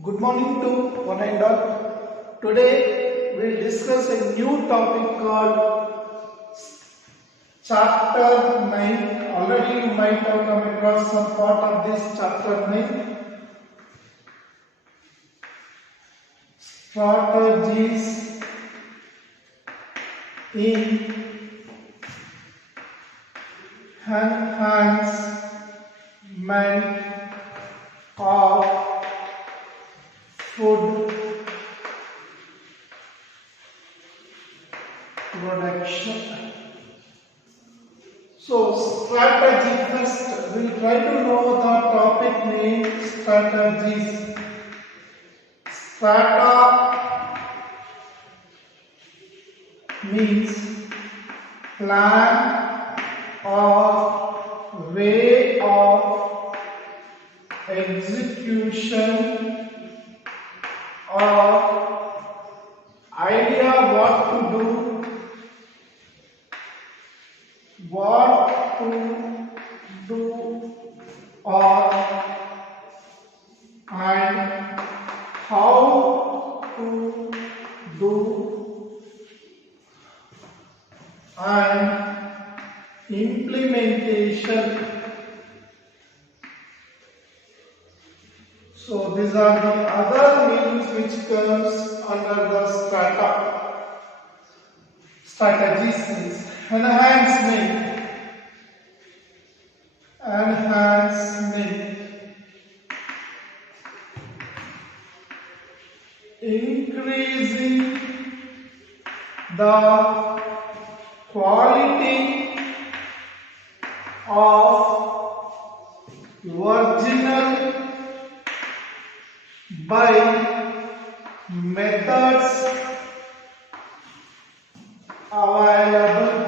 Good morning to one and all. Today we will discuss a new topic called Chapter 9. Already you might have come across some part of this Chapter 9. Strategies in enhancement of food production. So strategy first, we will try to know the topic name strategies. Strata means plan or way of execution or idea what to do or and how to do and implementation. So these are the other meanings which comes under the strategies. Enhancement, increasing the quality of original by methods available.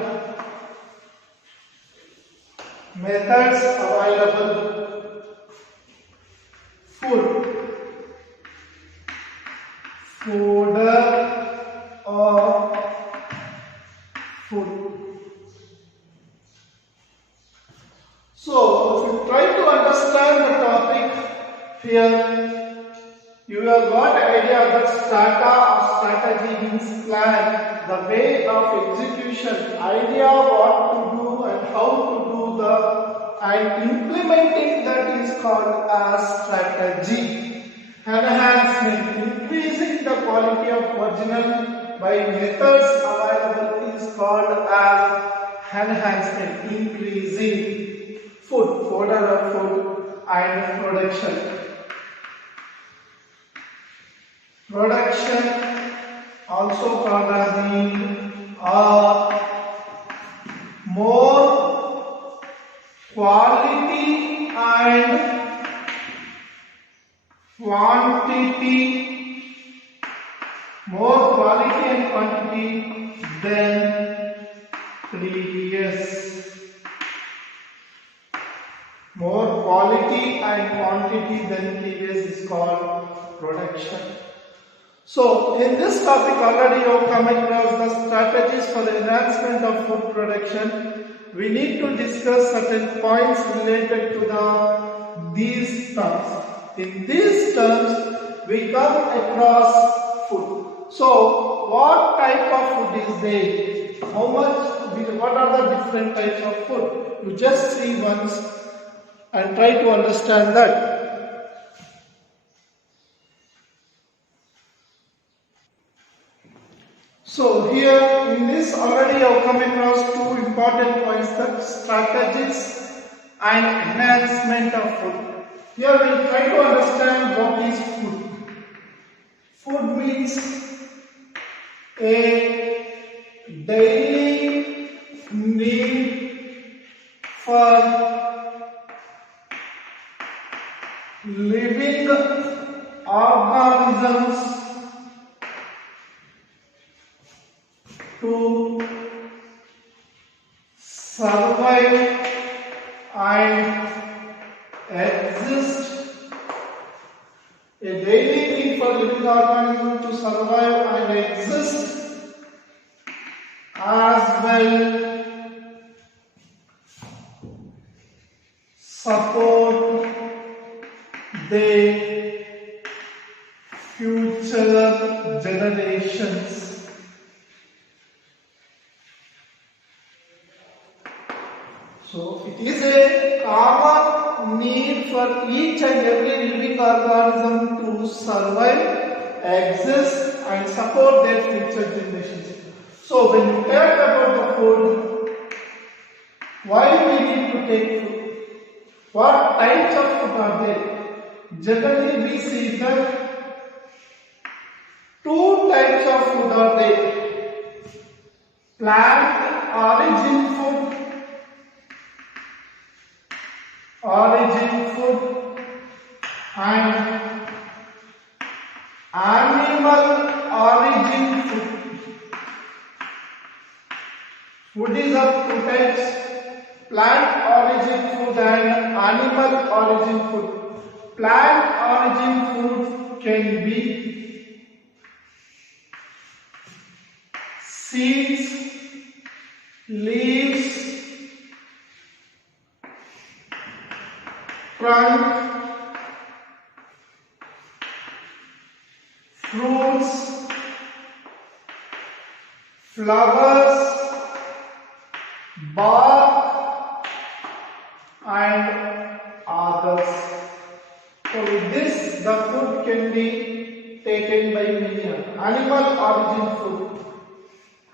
Fooder or food. So if you try to understand the topic here, you have got idea that strata or strategy means plan, the way of execution, idea what to do and how to do and implementing that is called as strategy. Enhancement, increasing the quality of original by methods available is called as enhancement, increasing fodder of food and production. Production also called as more quality and quantity than previous. More quality and quantity than previous is called production. So in this topic already you have come across the strategies for the enhancement of food production. We need to discuss certain points related to these terms. In these terms we come across food. So what type of food is there? What are the different types of food? You just see once and try to understand that. So here in this already I have come across two important points, that strategies and enhancement of food. Here we will try to understand what is food. Food means a daily need for living organisms to survive and exist. A daily need for living organisms to survive and exist, as well support they future generations. So it is a common need for each and every living organism to survive, exist and support their future generations. So when you talk about the food, why we need to take food? What types of food are there? Generally we see that two types of food are there. Plant origin food and animal origin food. Food is of two types, plant origin food and animal origin food. Plant origin food can be seeds, leaves, trunk, fruits, flowers, bark and others. So with this the food can be taken by many. Animal origin food.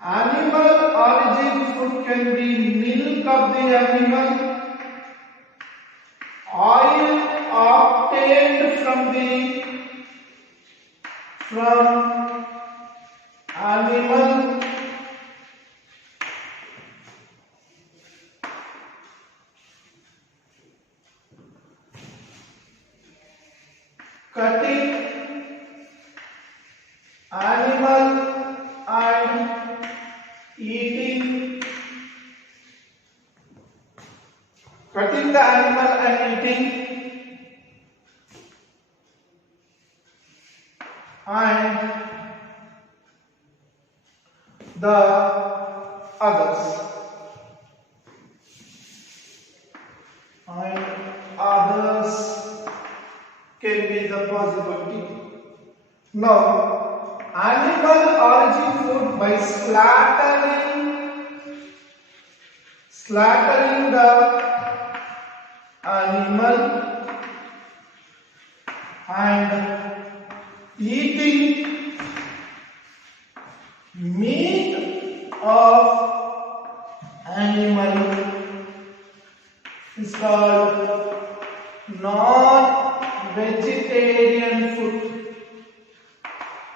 Animal origin food can be milk of the animal, oil obtained from animal, cutting animal and eating, cutting the animal and eating, and the others. And others can be the possibility. Now, animal origin food by slaughtering the animal and eating meat of animal is called non-vegetarian food,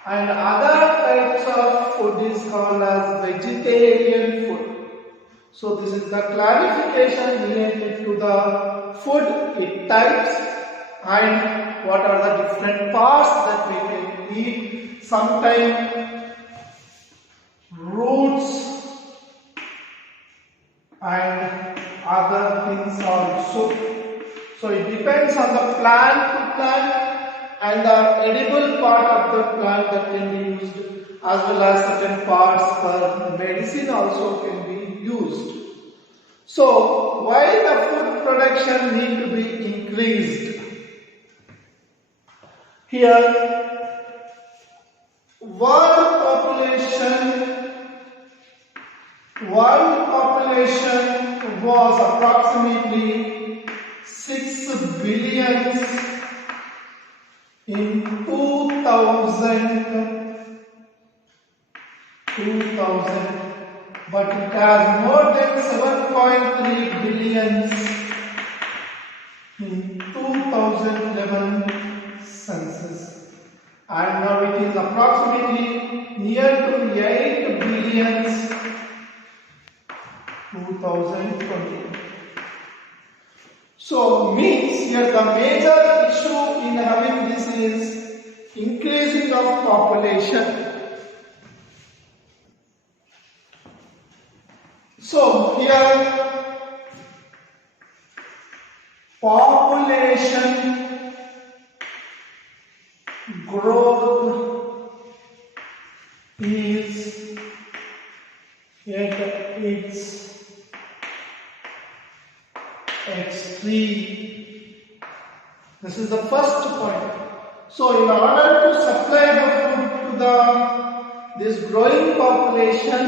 and other types of food is called as vegetarian food. So this is the clarification related to the food, its types and what are the different parts that we can eat. Sometimes roots and other things also. So it depends on the plant to plant and the edible part of the plant that can be used, as well as certain parts for medicine also can be used. So why the food production need to be increased? Here world population was approximately 6 billion in 2000, but it has more than 7.3 billion in 2011 census, and now it is approximately near to 8 billion 2020. So means here the major issue in having this is increasing of population. So here population growth is at its extreme. This is the first point. So in order to supply the food this growing population,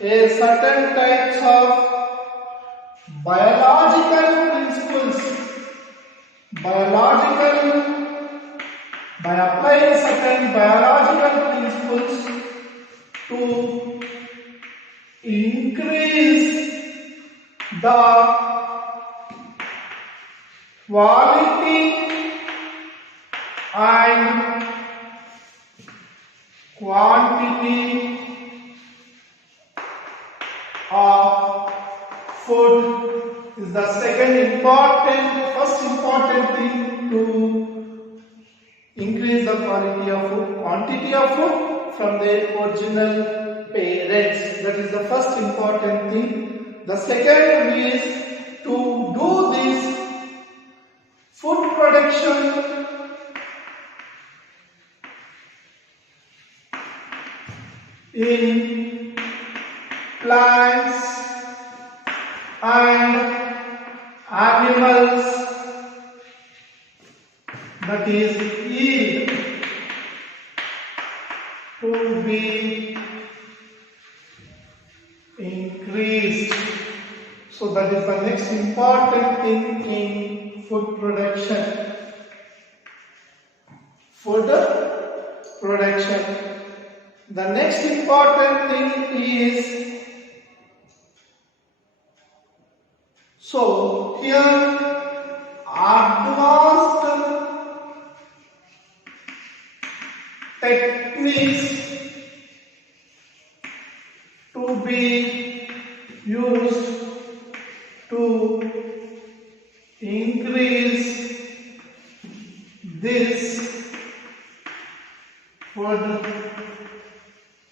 a certain types of biological principles, by applying certain biological principles to increase the quality and quantity of food is the first important thing to increase the quality of food, quantity of food from their original parents. That is the first important thing. The second is to do this food production in plants and animals, that is yield to be increased. So that is the next important thing in food production. The next important thing is, so here advanced techniques to be used to increase this food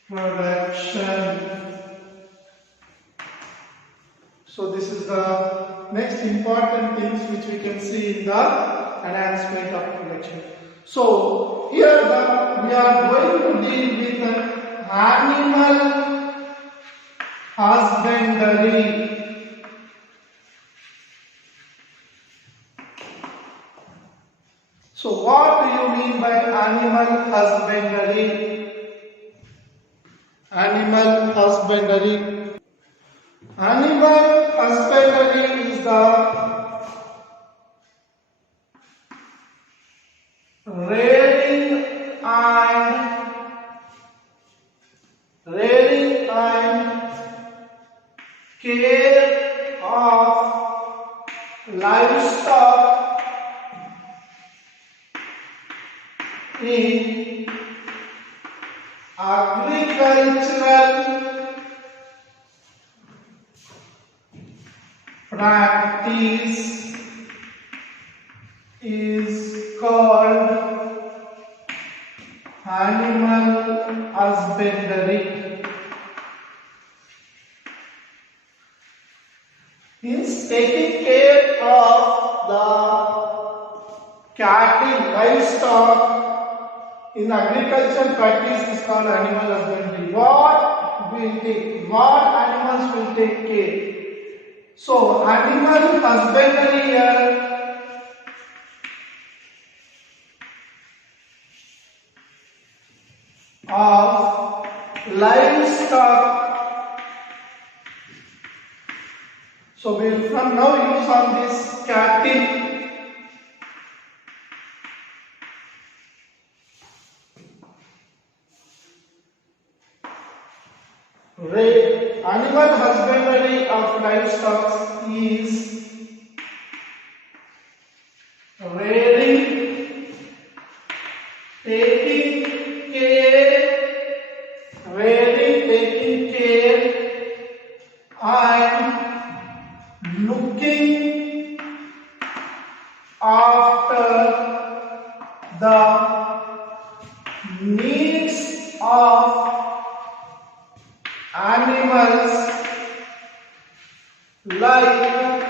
production. So this is the next important things which we can see in the enhancement of production. So here we are going to deal with animal husbandry. So what do you mean by animal husbandry? Animal husbandry. Animal husbandry is the rearing and care of livestock in agricultural practice is called animal husbandry. Means taking care of the cattle, livestock in agricultural practice is called animal husbandry. What animals will take care? So animal husbandry here of livestock. So we will from now use on this cattle. Animal husbandry of livestock is rearing, taking care and looking after the needs of animals, like,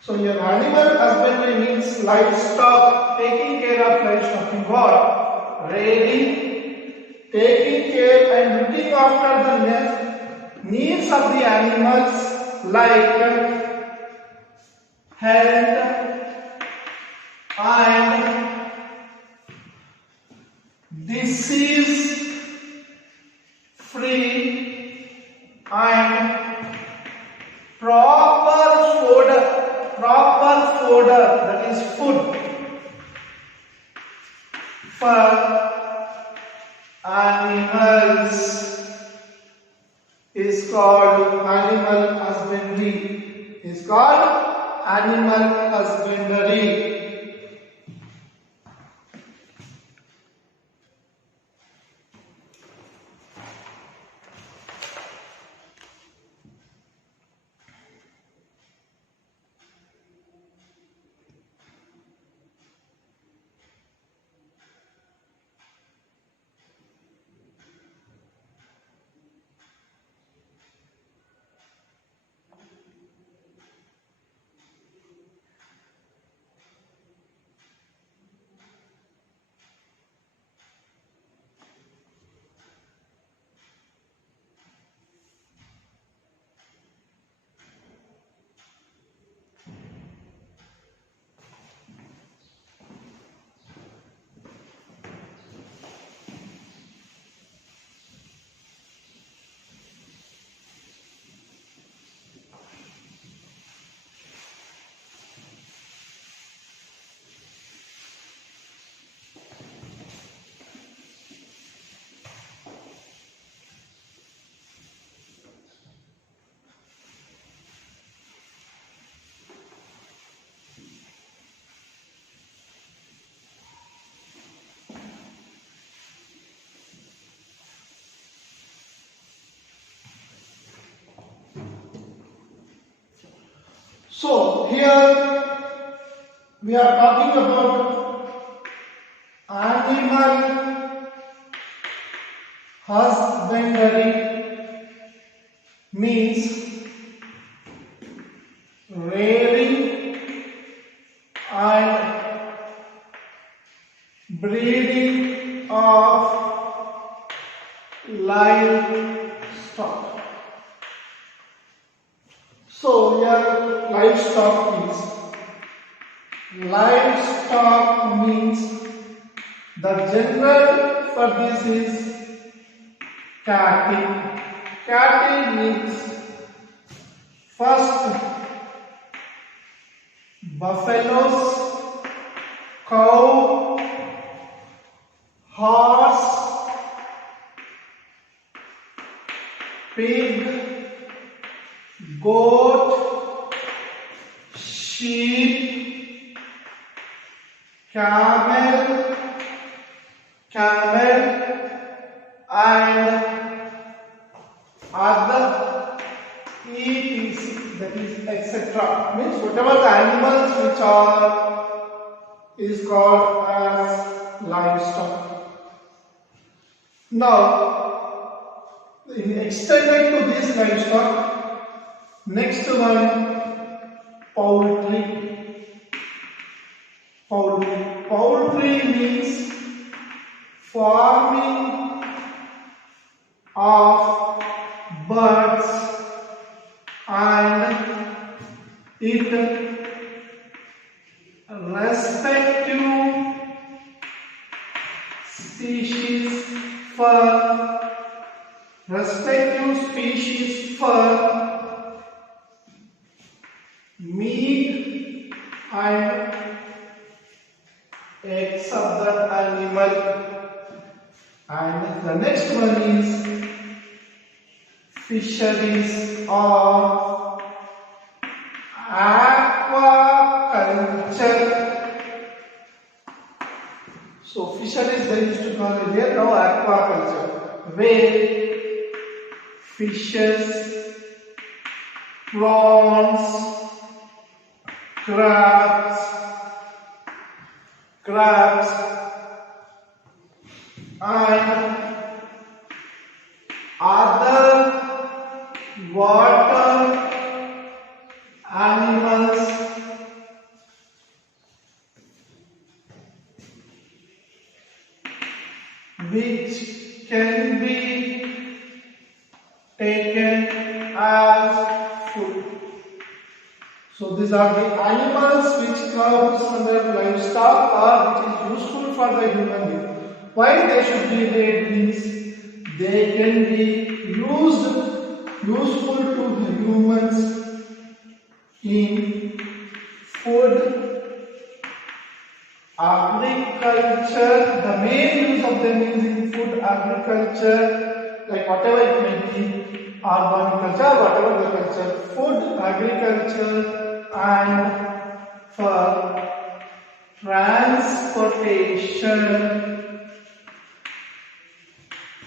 so your animal husbandry means livestock, taking care of livestock in what? Rearing, taking care and looking after the needs of the animals, like health and disease free and proper fodder, that is food for animals is called animal husbandry. Is called animal husbandry. So here we are talking about animal husbandry, means rearing and breeding of livestock. So here livestock means the general for this is cattle. Cattle means first buffaloes, cow, horse, pig, goat, sheep, camel, and other etc. That is etc. Means whatever the animals which are is called as livestock. Now, in extended to this livestock, next one, poultry. Poultry means farming of birds and its respective species for meat and eggs of the animal. And the next one is fisheries or aquaculture. So fisheries they used to call it here, now aquaculture, where fishes, prawns, crabs, and other water animals which can be taken as food. So these are the animals which comes under livestock or which is useful for the human being. Why they should be red means they can be useful to humans in food, agriculture. The main use of them is in food, agriculture, like whatever it may be, arboriculture, whatever the culture, food, agriculture, and for transportation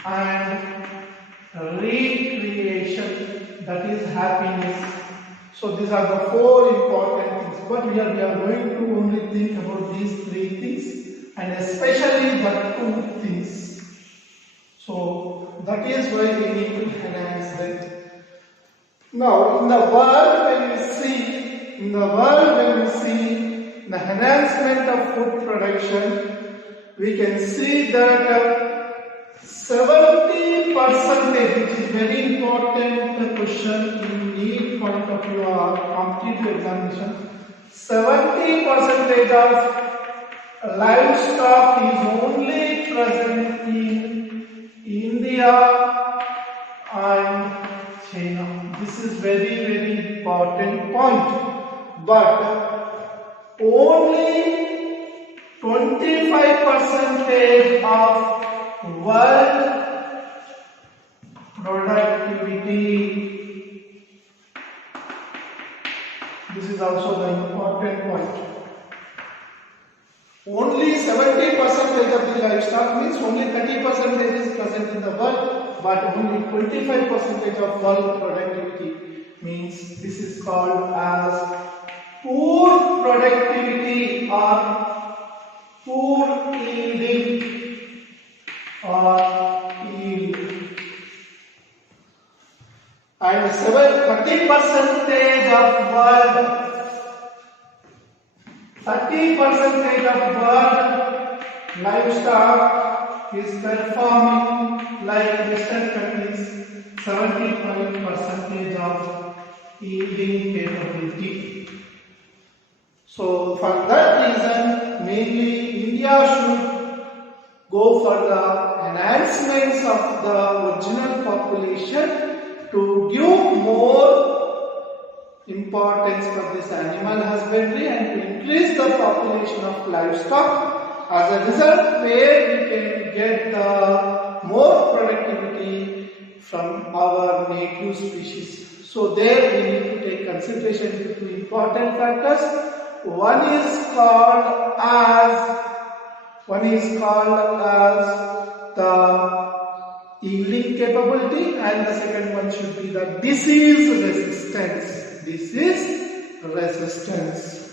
and recreation, that is happiness. So these are the four important things. But here we are going to only think about these three things, and especially the two things. So that is why we need to enhance that. Now in the world when we see the enhancement of food production, we can see that 70%, which is very important question in need point of view or competitive examination, 70% of livestock is only present in India and China. This is very important point. But only 25% of world productivity. This is also the important point. Only 70% of the livestock means only 30% is present in the world, but only 25% of world productivity means this is called as poor productivity or poor yielding or yield. And 30% of world livestock is performing like Western countries, 75% of yielding capability. So for that reason, mainly India should go for the enhancements of the original population to give more importance for this animal husbandry and to increase the population of livestock. As a result, where we can get the more productivity from our native species. So there we need to take consideration to two important factors. One is called as the yielding capability, and the second one should be the disease resistance.